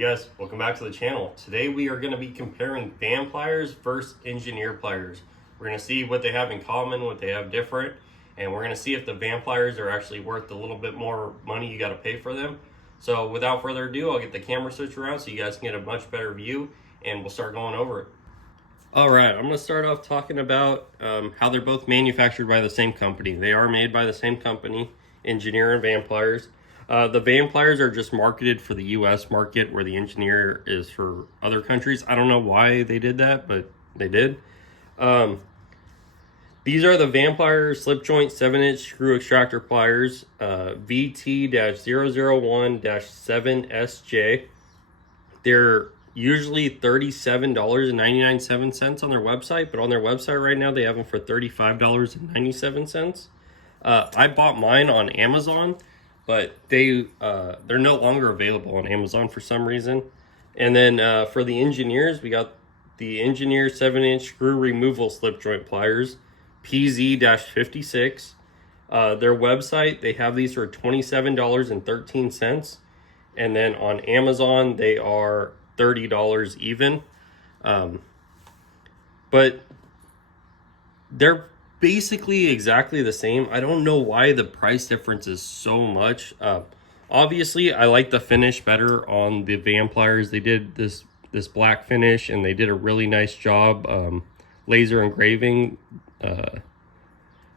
guys, welcome back to the channel. Today we are going to be comparing Vampliers versus engineer pliers. We're going to see what they have in common, what they have different, and we're going to see if the Vampliers are actually worth a little bit more money you got to pay for them. So without further ado, I'll get the camera switched around so you guys can get a much better view, and we'll start going over it. Alright, I'm going to start off talking about how they're both manufactured by the same company. They are made by the same company, Engineer and Vampliers. The Vampliers are just marketed for the US market, where the Engineer is for other countries. I don't know why they did that, but they did. These are the Vamplier slip joint 7-inch screw extractor pliers, VT-001-7SJ. They're usually $37.97 on their website, but on their website right now they have them for $35.97. I bought mine on Amazon, but they're no longer available on Amazon for some reason. And then for the Engineers, we got the Engineer 7-inch screw removal slip joint pliers, PZ-56. Their website, they have these for $27.13, and then on Amazon they are $30 even. But they're basically exactly the same. I don't know why the price difference is so much. Obviously I like the finish better on the Vampliers. They did this black finish, and they did a really nice job laser engraving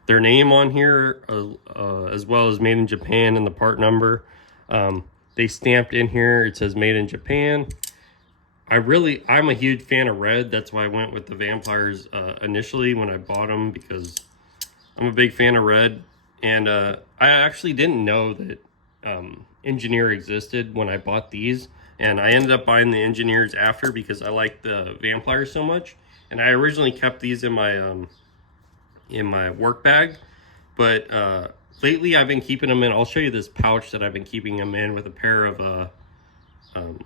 their name on here, as well as made in Japan and the part number. They stamped in here, it says made in Japan. I'm a huge fan of red. That's why I went with the Vampliers initially when I bought them, because I'm a big fan of red. And I actually didn't know that Engineer existed when I bought these, and I ended up buying the Engineers after because I like the Vampliers so much. And I originally kept these in my work bag, but lately I've been keeping them in. I'll show you this pouch that I've been keeping them in, with a pair of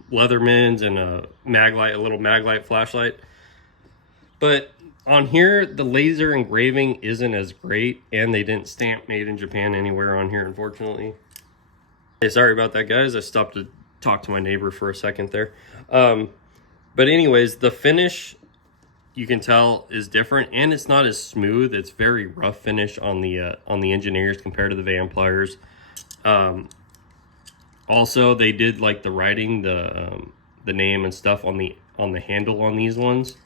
Leathermans and a little Maglite flashlight. But on here, the laser engraving isn't as great, and they didn't stamp made in Japan anywhere on here, unfortunately. Hey, sorry about that, guys. I stopped to talk to my neighbor for a second there. But anyways, the finish, you can tell, is different, and it's not as smooth. It's very rough finish on the Engineers compared to the Vampliers. Also, they did like the writing, the name and stuff on the handle on these ones,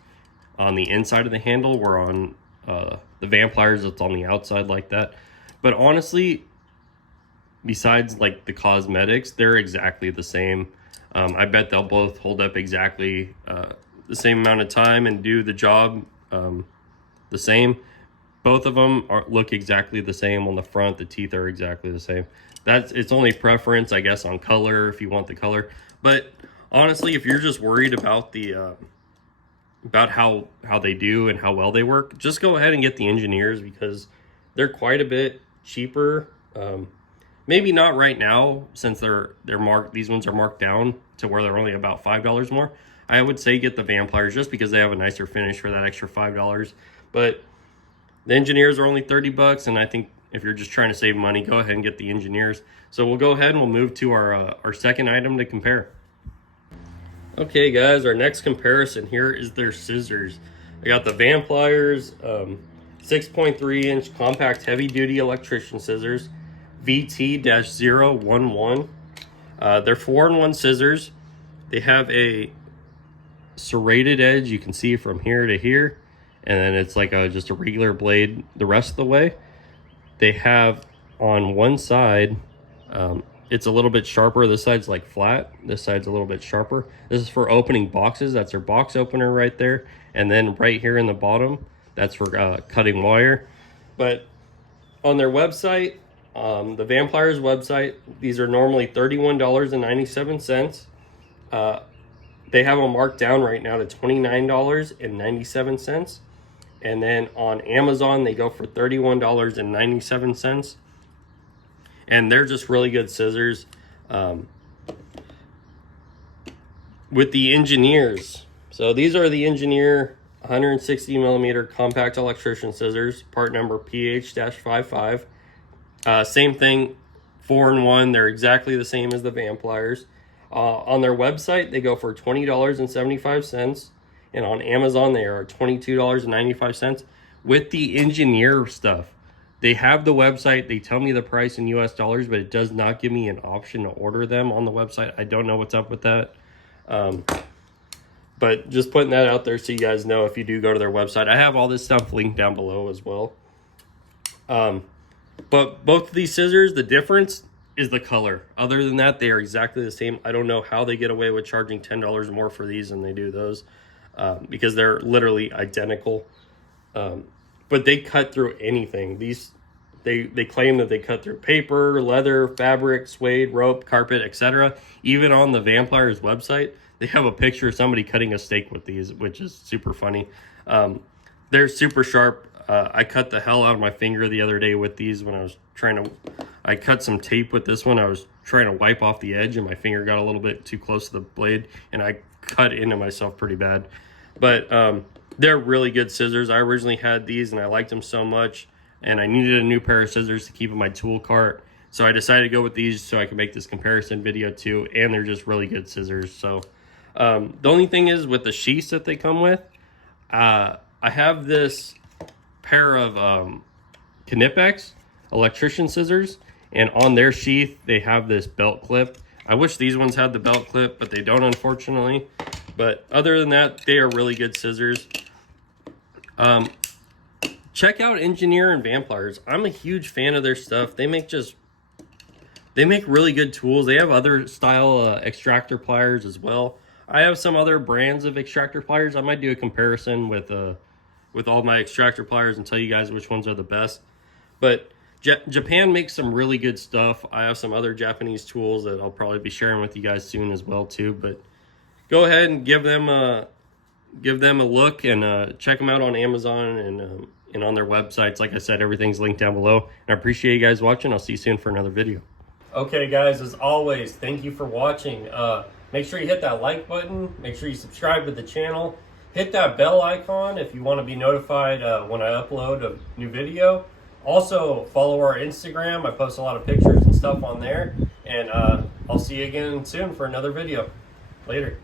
on the inside of the handle, where on the Vampliers it's on the outside like that. But honestly, besides like the cosmetics, they're exactly the same. I bet they'll both hold up exactly the same amount of time and do the job the same. Both of them look exactly the same on the front. The teeth are exactly the same. It's only preference, I guess, on color, if you want the color. But honestly, if you're just worried about about how they do and how well they work, just go ahead and get the Engineers, because they're quite a bit cheaper. Maybe not right now, since they're marked. These ones are marked down to where they're only about $5 more. I would say get the Vampliers just because they have a nicer finish for that extra $5. But the Engineers are only 30 bucks, and I think if you're just trying to save money, go ahead and get the Engineers. So we'll go ahead and we'll move to our second item to compare. Okay, guys, our next comparison here is their scissors. I got the Vampliers 6.3-inch compact heavy-duty electrician scissors, VT-011. They're 4-in-1 scissors. They have a serrated edge, you can see from here to here, and then it's like just a regular blade the rest of the way. They have on one side, it's a little bit sharper. This side's like flat, this side's a little bit sharper. This is for opening boxes. That's their box opener right there. And then right here in the bottom, that's for cutting wire. But on their website, the Vampliers website, these are normally $31.97. They have them marked down right now to $29.97. And then on Amazon, they go for $31.97. And they're just really good scissors. With the Engineers, so these are the Engineer 160 millimeter compact electrician scissors, part number PH-55. Same thing, 4-in-1. They're exactly the same as the Vampliers. On their website, they go for $20.75, and on Amazon, they are $22.95 with the engineer stuff. They have the website. They tell me the price in US dollars, but it does not give me an option to order them on the website. I don't know what's up with that. But just putting that out there so you guys know if you do go to their website. I have all this stuff linked down below as well. But both of these scissors, the difference is the color. Other than that, they are exactly the same. I don't know how they get away with charging $10 more for these than they do those, because they're literally identical. But they cut through anything. These, they claim that they cut through paper, leather, fabric, suede, rope, carpet, etc. Even on the Vampliers website, they have a picture of somebody cutting a steak with these, which is super funny. They're super sharp. I cut the hell out of my finger the other day with these when I was trying to... I cut some tape with this one. I was trying to wipe off the edge, and my finger got a little bit too close to the blade, and I cut into myself pretty bad. But they're really good scissors. I originally had these, and I liked them so much, and I needed a new pair of scissors to keep in my tool cart. So I decided to go with these so I could make this comparison video too, and they're just really good scissors. So the only thing is with the sheaths that they come with, I have this pair of Knipex Electrician scissors, and on their sheath they have this belt clip. I wish these ones had the belt clip, but they don't, unfortunately. But other than that, they are really good scissors. Check out Engineer and Vampliers. I'm a huge fan of their stuff. They make really good tools. They have other style extractor pliers as well. I have some other brands of extractor pliers. I might do a comparison with all my extractor pliers and tell you guys which ones are the best. But Japan makes some really good stuff. I have some other Japanese tools that I'll probably be sharing with you guys soon as well too. But go ahead and give them a look, and check them out on Amazon and on their websites. Like I said, everything's linked down below. And I appreciate you guys watching. I'll see you soon for another video. Okay, guys, as always, thank you for watching. Make sure you hit that like button. Make sure you subscribe to the channel. Hit that bell icon if you want to be notified when I upload a new video. Also, follow our Instagram. I post a lot of pictures and stuff on there. And I'll see you again soon for another video. Later.